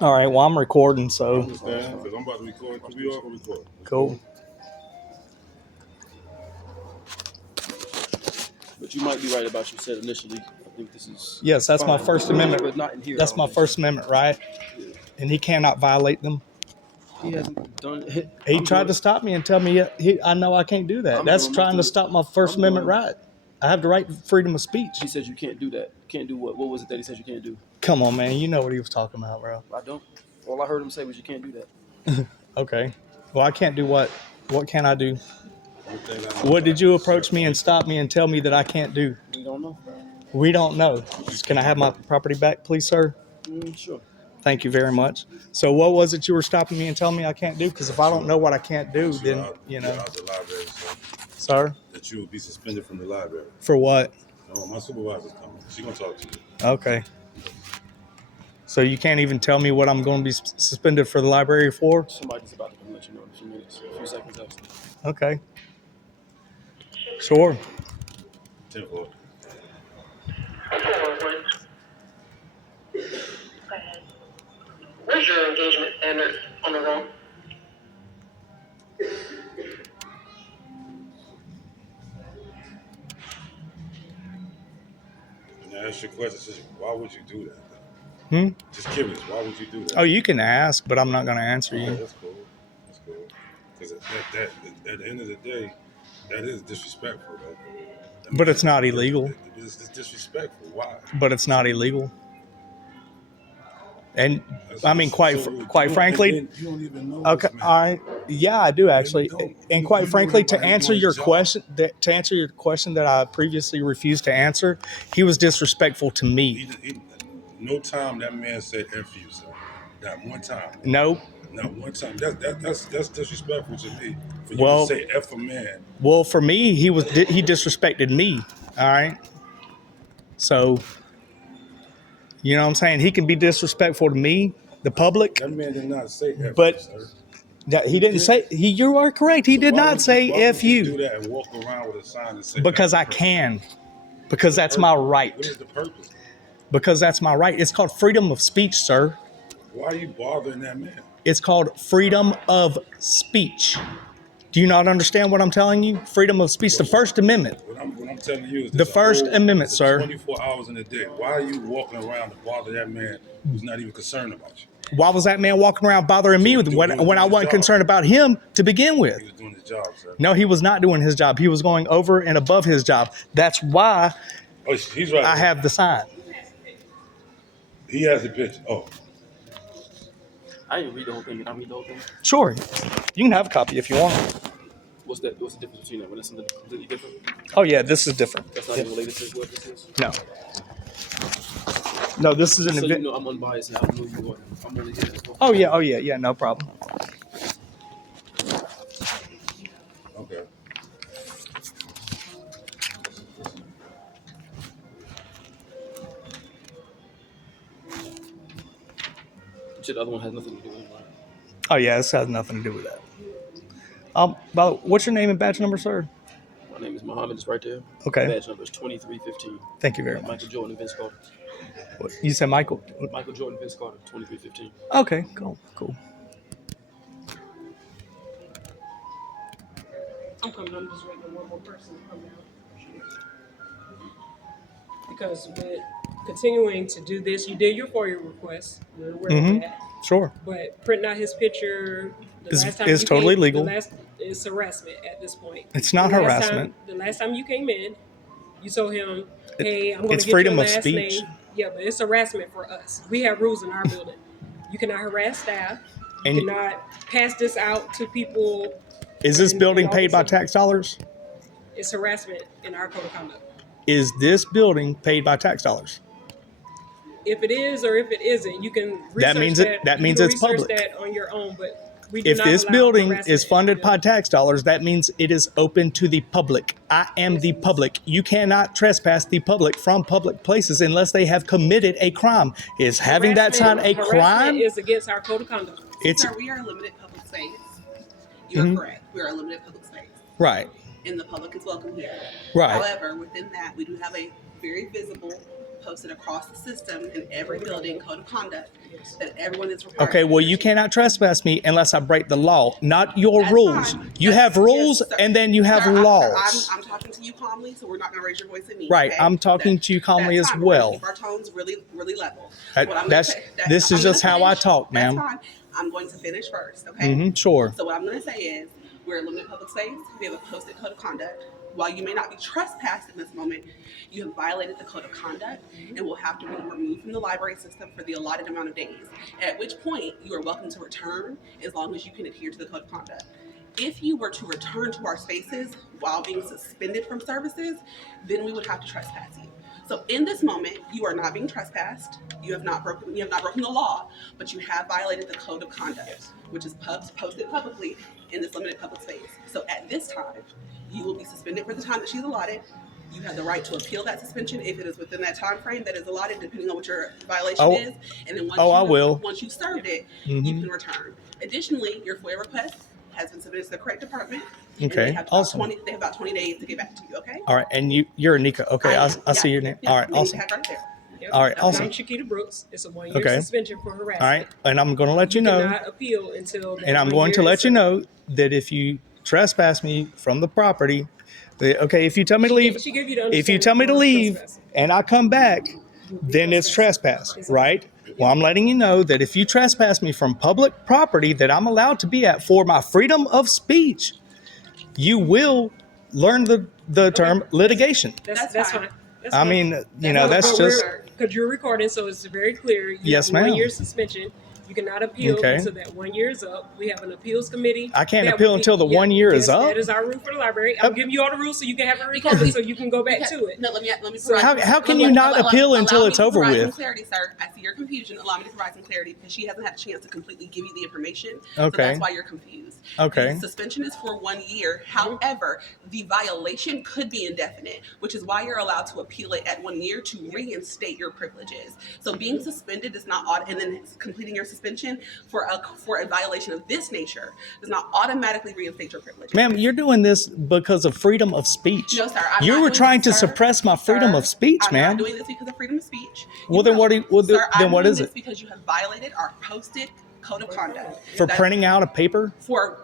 All right. Well, I'm recording, I so understand, because I'm about to record. Because we all going to record. cool. But you might be right about what you said initially. I think this is Yes, that's my fine. First But Amendment. not in here. That's my First Amendment right, Yeah. and he cannot violate them. He hasn't done it. He tried to stop me and tell me I know I can't do that. I'm That's doing trying to most of it. stop my First I'm Amendment doing- right. I have the right to freedom of speech. He said you can't do that. Can't do what? What was it that he said you can't do? Come on, man. You know what he was talking about, bro. I don't. All I heard him say was you can't do that. Okay. Well, I can't do what? What can I do? One thing I know What did about you this, approach me and stop me and tell me that I can't do? We don't know. We don't know. Can I have my property back, please, sir? Sure. Thank you very much. So what was it you were stopping me and telling me I can't do? Because if I don't know what I can't do, then, you're out the library, Sir? that you will be suspended from the library. For what? No, my supervisor's coming. She's going to talk to you. Okay. So you can't even tell me what I'm going to be suspended for the library for? Somebody's about to come let you know in a few minutes, a few seconds actually. Okay. Sure. 10 4. Where's your engagement standard on the road? And I ask you a question, why would you do that? Hmm? Just curious, why would you do that? Oh, you can ask, but I'm not going to answer Okay, you. that's cool. That's cool. Because at the end of the day, that is disrespectful, though. But it's not illegal. It's disrespectful. Why? But it's not illegal. And That's- I mean, quite frankly, and you don't even know. okay, this man. all right, yeah, I do actually, don't. and You quite know frankly, everybody to answer doing your his job. question that I previously refused to answer, he was disrespectful to me. No time that man said "f you," sir. Not one time. Nope. Not one time. That's disrespectful to me. For you Well- to say "f a man." Well, for me, he disrespected me. All right. So, you know what I'm saying? He can be disrespectful to me, the public, That man did not say "f but you," sir. he didn't say. You are correct. He So did why not would say why "f would you." Do you" that and walk around with a sign and say because F I the person? can, because that's my right. What is the purpose? Because that's my right. It's called freedom of speech, sir. Why are you bothering that man? It's called freedom of speech. Do you not understand what I'm telling you? Freedom of speech, the First Amendment. What I'm telling you is The First Amendment, it's sir. 24 hours in a day. Why are you walking around to bother that man who's not even concerned about you? Why was that man walking around bothering me when I wasn't concerned about him to begin with? He was doing his job, sir. No, he was not doing his job. He was going over and above his job. That's why Oh, he's right. I have the sign. He has a picture. Oh, I didn't read the whole thing. Can I read the whole thing? Sure. You can have a copy if you want. What's the difference between that? When it's something completely different? Oh, yeah, this is different. That's not even related to what this is? No. No, this is an So you event. know I'm unbiased and I know you are. I'm only here. Oh, yeah, no problem. okay. The other one has nothing to do with it, right? Oh, yeah, this has nothing to do with that. By the way, what's your name and badge number, sir? My name is Muhammad. It's right there. Okay. Badge number is 2315. Thank you very much. Michael Jordan, Vince Carter. You said Michael? Michael Jordan, Vince Carter, 2315. Okay, cool. I'm coming. I'm just waiting for one more person to come down. Because with continuing to do this, you did your FOIA request. We're aware of that. Sure. But printing out his picture Is totally legal. It's harassment at this point. It's not harassment. The last time you came in, you told him, "Hey, I'm going to It's get freedom your of last speech. name." Yeah, but it's harassment for us. We have rules in our building. You cannot harass staff. You And cannot pass this out to people. is this and building all paid this by stuff. tax dollars? It's harassment in our code of conduct. Is this building paid by tax dollars? If it is or if it isn't, you can research That means it's public. that on your own, but we do If not this allow building harassment is funded in by the building. tax dollars, that means it is open to the public. I am the public. You cannot trespass the public from public places unless they have committed a crime. Is having that sign a Harassment crime? is against our code of conduct. It's Sir, we are a limited public space. You are correct. We are a limited public space. right. And the public is welcome here. Right. However, within that, we do have a very visible posted across the system in every building code of conduct that everyone is required. Okay, to well, adhere you to. cannot trespass me unless I break the law, not your That's rules. fine. You have rules, Yes, sir. and then you have Sir, laws. I'm talking to you calmly, so we're not going to raise your voice at me. Right, Okay? I'm talking to you calmly That's as fine. We're gonna well. keep our tones really, really level. That- What I'm gonna that's- say, this I'm is gonna just how I finish. talk, That's ma'am. fine. I'm going to finish first. Okay. Sure. So what I'm going to say is, we're a limited public space. We have a posted code of conduct. While you may not be trespassed in this moment, you have violated the code of conduct and will have to be removed from the library system for the allotted amount of days. At which point, you are welcome to return as long as you can adhere to the code of conduct. If you were to return to our spaces while being suspended from services, then we would have to trespass you. So in this moment, you are not being trespassed. You have not broken the law, but you have violated the code of conduct, which is posted publicly in this limited public space. So at this time, you will be suspended for the time that she's allotted. You have the right to appeal that suspension if it is within that time frame that is allotted, depending on what your violation is. And then I will. once you've served it, you can return. Additionally, your FOIA request has been submitted to the correct department. And Okay, they have awesome. They have about 20 days to get back to you. Okay. All right, and you're Anika. Okay, I see your name. All right, awesome. Right there. Yep. All right, I'm awesome. Shakita Brooks. It's a 1-year Okay. suspension for harassment. All right, and I'm going to let you know, cannot appeal until that and I'm 1 going to year let is you up. know that if you trespass me from the property, okay, if you tell me to leave, She gave you the if you tell me to understanding leave for trespassing. and I come back, then it's trespass, right? Well, I'm letting you know that if you trespass me from public property that I'm allowed to be at for my freedom of speech, you will learn the term litigation. That's That's fine. fine. That's I fine. mean, that's just, because you're recording, so it's very clear. You Yes, have a ma'am. 1-year suspension. You cannot appeal Okay. until that 1 year is up. We have an appeals committee. I can't that appeal will until the 1 year is yes, up? That is our rule for the library. I'm giving you all the rules so you can have it Because recorded, so you can go back to it. No, let me. How can you not appeal until it's over Allow me to with? provide some clarity, sir. I see your confusion. Allow me to provide some clarity because she hasn't had a chance to completely give you the information. So Okay. that's why you're confused. Okay. The suspension is for 1 year. However, the violation could be indefinite, which is why you're allowed to appeal it at 1 year to reinstate your privileges. So being suspended is not and then completing your suspension for a violation of this nature does not automatically reinstate your privileges. Ma'am, you're doing this because of freedom of speech. No, sir. I'm You not were doing trying this, to sir. suppress my freedom Sir, of speech, I'm ma'am. not doing this because of freedom of speech. Well, then what do you- well, Sir, then I'm what doing is this it? because you have violated our posted code of conduct. For That's printing out a paper? for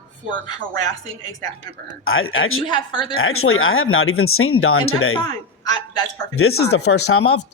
harassing a staff member. I If actually, you have further actually, concern- I have not even seen Don and today. That's fine. That's perfect. This is the first time I've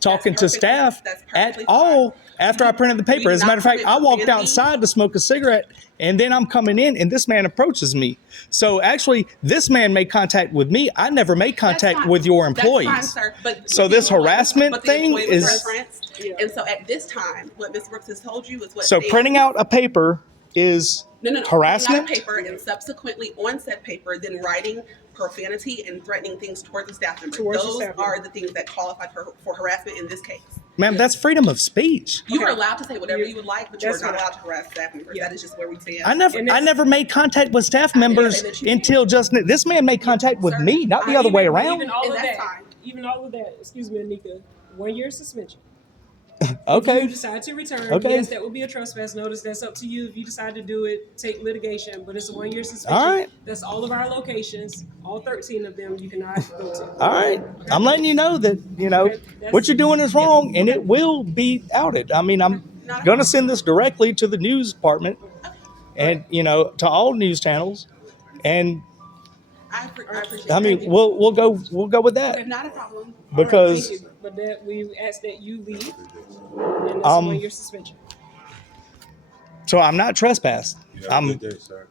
talking to perfectly- staff that's at perfectly all fine. after I printed the paper. do As a matter of not fact, I permit walked profanity. outside to smoke a cigarette, and then I'm coming in, and this man approaches me. So actually, this man made contact with me. I never made contact with your employees. That's fine, sir. But So this harassment but the thing employee was is- referenced. And so at this time, what Ms. Brooks has told you is what So stands- printing out a paper is no, harassment? printing out a paper and subsequently on said paper, then writing profanity and threatening things towards the staff member. Towards the Those staff member. are the things that qualify for harassment in this case. Ma'am, that's freedom of speech. You are Okay. allowed to say whatever you would like, but you are That's not fine. allowed to harass staff members. Yeah. That is just where we stand. I never, And I it's- never made contact with staff members that you until just this man made contact with Sir, me, not the I other way even- around. Even all And of that's that. fine. Even all of that. Excuse me, Anika. 1 year suspension. If Okay. you decide to return, Okay. yes, that will be a trespass notice. That's up to you. If you decide to do it, take litigation. But it's a 1 year suspension. All right. That's all of our locations, all 13 of them. You cannot go to. All right. I'm letting you know that, Okay, that's- what you're doing is wrong and it will be outed. I mean, I'm Not a going to send this directly to the news department and, to all news channels. And I appreciate I mean, it. we'll go with that Not a problem. because Thank you. But that we ask that you leave. And that's Um, 1 year suspension. so I'm not trespassed. You have a I'm good day, sir.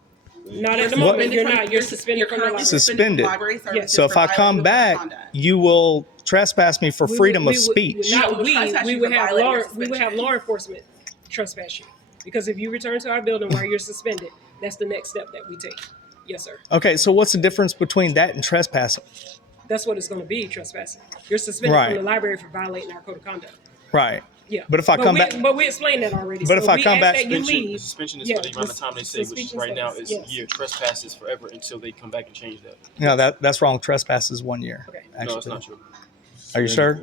Not at the What- moment. You're not. You're suspended from the currently library. Suspended. from library services so if for I violating come the back, conduct. you will trespass me for We freedom would- of we would- speech. Not We will we. trespass We you would for have violating law. your We would have suspension. law enforcement trespass you because if you return to our building while you're suspended, that's the next step that we take. Yes, sir. Okay, so what's the difference between that and trespassing? That's what it's going to be. Trespassing. You're suspended Right. from the library for violating our code of conduct. Right. Yeah. But if I come we, back- but we explained that already. But So if I we come ask back- that you Suspension, leave. suspension is Yeah, for the amount of time they say, which suspension right now status, is yes. a year. Trespass is forever until they come back and change that. No, that's wrong. Trespass is 1 year. Okay. Actually. No, it's not true. Are you sure?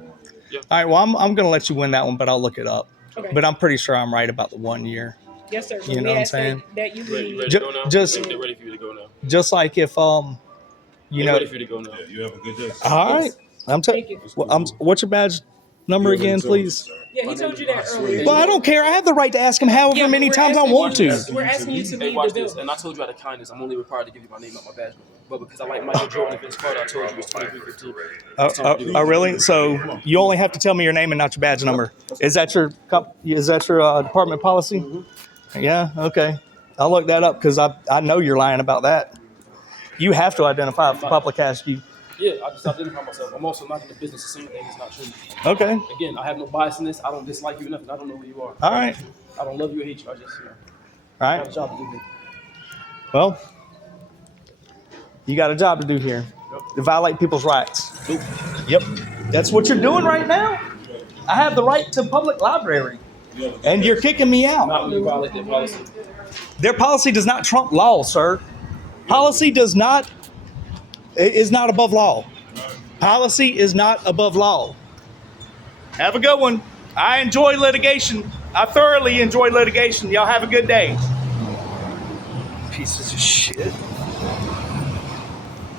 Yeah. All right. Well, I'm going to let you win that one, but I'll look it up. Okay. But I'm pretty sure I'm right about the 1 year. Yes, sir. But You we know what I'm ask saying? that you You ready, leave. you ready Ju- to go now? just- They're ready for you to go now. Just like if They're ready for you to go now. Yeah, you have a good day. All right. I'm Thank telling. you. What's your badge number You already again, told please? us, sir. Yeah, he told you that earlier. Well, I don't care. I have the right to ask him however Yeah, but many we're times I asking want you- to. We're asking you to Hey, leave watch the this. building. And I told you out of kindness, I'm only required to give you my name, not my badge number. But because I like Michael Jordan and Vince Carter, I told you it's 2315. Oh, really? So you only have to tell me your name and not your badge number. Is that your department policy? Yeah. Okay. I'll look that up because I know you're lying about that. You have to identify if the public asks you. Yeah, I just identify myself. I'm also not in the business of saying things that's not true. Okay. Again, I have no bias in this. I don't dislike you or nothing. I don't know who you are. All right. I don't love you or hate you. I just, All I have a right. job to do here. Well, you got a job to do here. To violate people's rights. Yep. That's what you're doing right now. I have the right to public library, and you're kicking me out. Not when you violate their policy. Their policy does not trump law, sir. Policy is not above law. Policy is not above law. Have a good one. I enjoy litigation. I thoroughly enjoy litigation. Y'all have a good day. Pieces of shit.